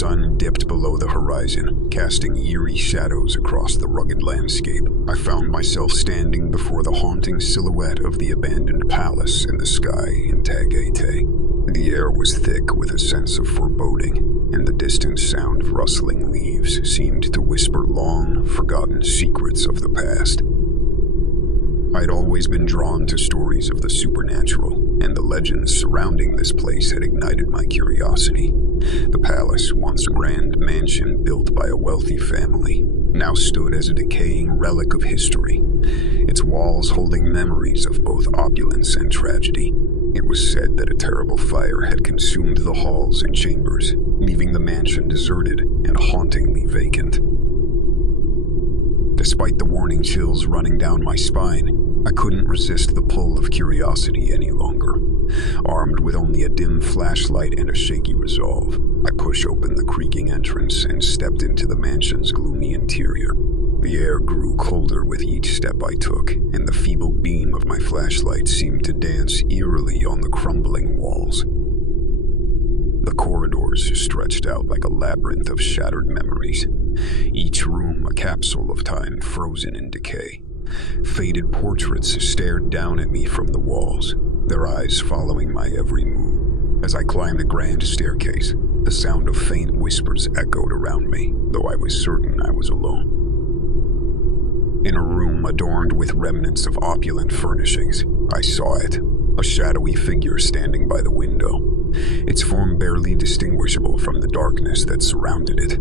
sun dipped below the horizon, casting eerie shadows across the rugged landscape, I found myself standing before the haunting silhouette of the abandoned palace in the sky in Tagaytay. The air was thick with a sense of foreboding, and the distant sound of rustling leaves seemed to whisper long, forgotten secrets of the past. I'd always been drawn to stories of the supernatural, and the legends surrounding this place had ignited my curiosity. The palace, once a grand mansion built by a wealthy family, now stood as a decaying relic of history, its walls holding memories of both opulence and tragedy. It was said that a terrible fire had consumed the halls and chambers, leaving the mansion deserted and hauntingly vacant. Despite the warning chills running down my spine, I couldn't resist the pull of curiosity any longer. Armed with only a dim flashlight and a shaky resolve, I pushed open the creaking entrance and stepped into the mansion's gloomy interior. The air grew colder with each step I took, and the feeble beam of my flashlight seemed to dance eerily on the crumbling walls. The corridors stretched out like a labyrinth of shattered memories, each room a capsule of time frozen in decay. Faded portraits stared down at me from the walls, their eyes following my every move. As I climbed the grand staircase, the sound of faint whispers echoed around me, though I was certain I was alone. In a room adorned with remnants of opulent furnishings, I saw it, a shadowy figure standing by the window, its form barely distinguishable from the darkness that surrounded it.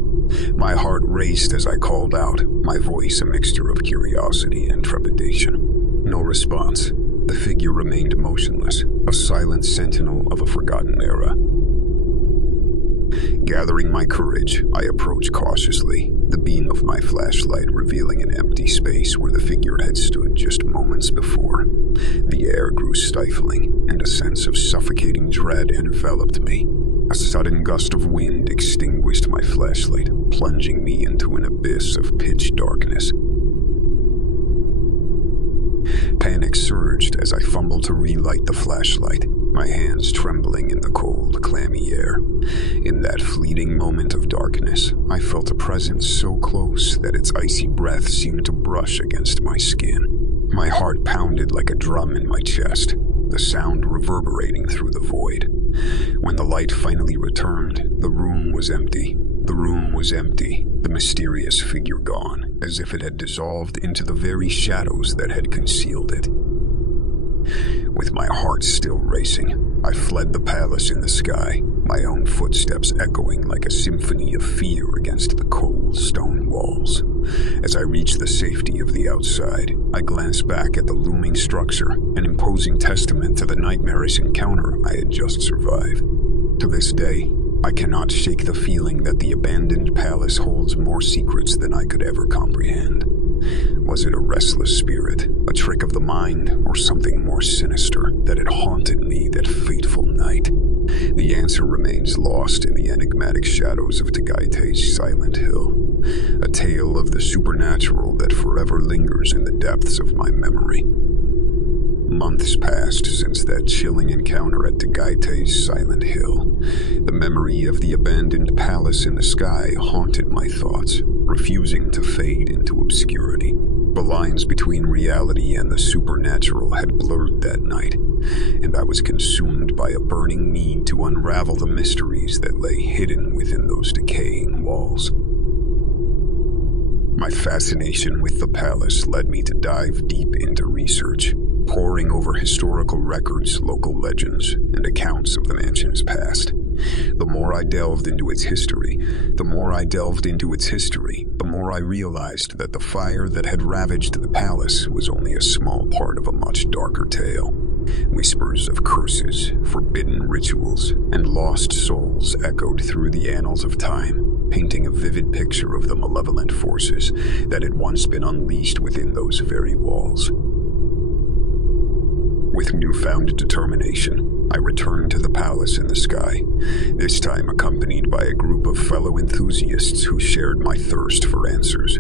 My heart raced as I called out, my voice a mixture of curiosity and trepidation. No response. The figure remained motionless, a silent sentinel of a forgotten era. Gathering my courage, I approached cautiously, the beam of my flashlight revealing an empty space where the figure had stood just moments before. The air grew stifling, and a sense of suffocating dread enveloped me. A sudden gust of wind extinguished my flashlight, plunging me into an abyss of pitch darkness. Panic surged as I fumbled to relight the flashlight, my hands trembling in the cold, clammy air. In that fleeting moment of darkness, I felt a presence so close that its icy breath seemed to brush against my skin. My heart pounded like a drum in my chest, the sound reverberating through the void. When the light finally returned, the room was empty. The room was empty, the mysterious figure gone, as if it had dissolved into the very shadows that had concealed it. With my heart still racing, I fled the palace in the sky, my own footsteps echoing like a symphony of fear against the cold stone walls. As I reached the safety of the outside, I glanced back at the looming structure, an imposing testament to the nightmarish encounter I had just survived. To this day, I cannot shake the feeling that the abandoned palace holds more secrets than I could ever comprehend. Was it a restless spirit, a trick of the mind, or something more sinister that had haunted me that fateful night? The answer remains lost in the enigmatic shadows of Tagaytay's silent hill, a tale of the supernatural that forever lingers in the depths of my memory. Months passed since that chilling encounter at Tagaytay's silent hill. The memory of the abandoned palace in the sky haunted my thoughts, refusing to fade into obscurity. The lines between reality and the supernatural had blurred that night, and I was consumed by a burning need to unravel the mysteries that lay hidden within those decaying walls. My fascination with the palace led me to dive deep into research, poring over historical records, local legends, and accounts of the mansion's past. The more I delved into its history, the more I realized that the fire that had ravaged the palace was only a small part of a much darker tale. Whispers of curses, forbidden rituals, and lost souls echoed through the annals of time, painting a vivid picture of the malevolent forces that had once been unleashed within those very walls. With newfound determination, I returned to the palace in the sky, this time accompanied by a group of fellow enthusiasts who shared my thirst for answers.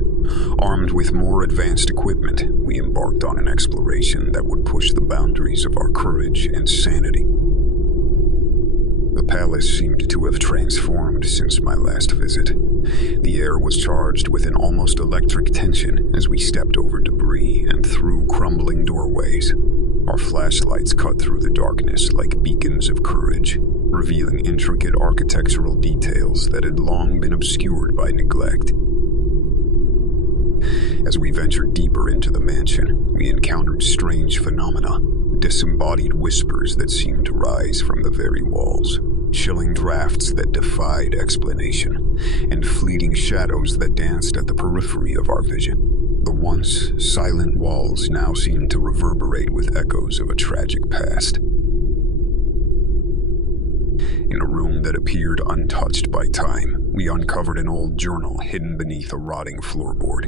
Armed with more advanced equipment, we embarked on an exploration that would push the boundaries of our courage and sanity. The palace seemed to have transformed since my last visit. The air was charged with an almost electric tension as we stepped over debris and through crumbling doorways. Our flashlights cut through the darkness like beacons of courage, revealing intricate architectural details that had long been obscured by neglect. As we ventured deeper into the mansion, we encountered strange phenomena, disembodied whispers that seemed to rise from the very walls, chilling drafts that defied explanation, and fleeting shadows that danced at the periphery of our vision. The once silent walls now seemed to reverberate with echoes of a tragic past. In a room that appeared untouched by time, we uncovered an old journal hidden beneath a rotting floorboard.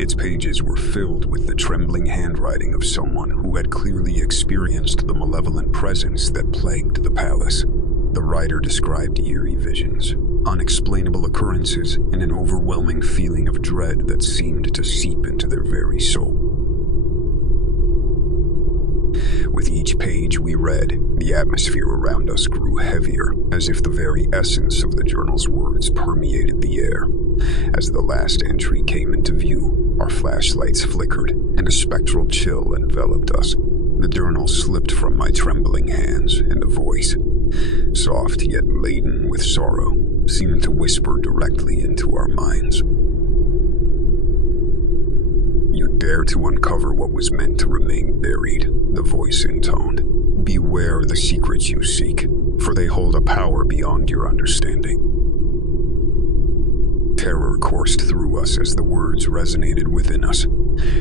Its pages were filled with the trembling handwriting of someone who had clearly experienced the malevolent presence that plagued the palace. The writer described eerie visions, unexplainable occurrences, and an overwhelming feeling of dread that seemed to seep into their very soul. With each page we read, the atmosphere around us grew heavier, as if the very essence of the journal's words permeated the air. As the last entry came into view, our flashlights flickered, and a spectral chill enveloped us. The journal slipped from my trembling hands, and a voice, soft yet laden with sorrow, seemed to whisper directly into our minds. "You dare to uncover what was meant to remain buried," the voice intoned. "Beware the secrets you seek, for they hold a power beyond your understanding." Terror coursed through us as the words resonated within us.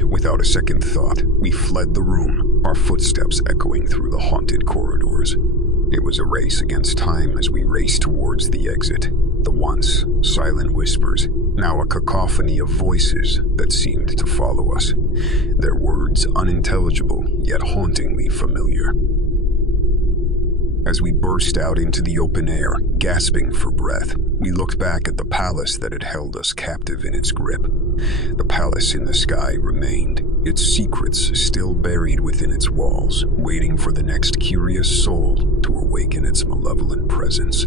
Without a second thought, we fled the room, our footsteps echoing through the haunted corridors. It was a race against time as we raced towards the exit, the once silent whispers, now a cacophony of voices that seemed to follow us, their words unintelligible yet hauntingly familiar. As we burst out into the open air, gasping for breath, we looked back at the palace that had held us captive in its grip. The palace in the sky remained, its secrets still buried within its walls, waiting for the next curious soul to awaken its malevolent presence.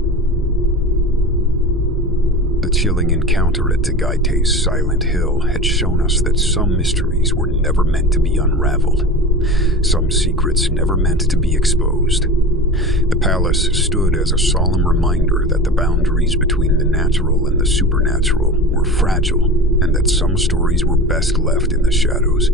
The chilling encounter at Tagaytay's silent hill had shown us that some mysteries were never meant to be unraveled, some secrets never meant to be exposed. The palace stood as a solemn reminder that the boundaries between the natural and the supernatural were fragile, and that some stories were best left in the shadows.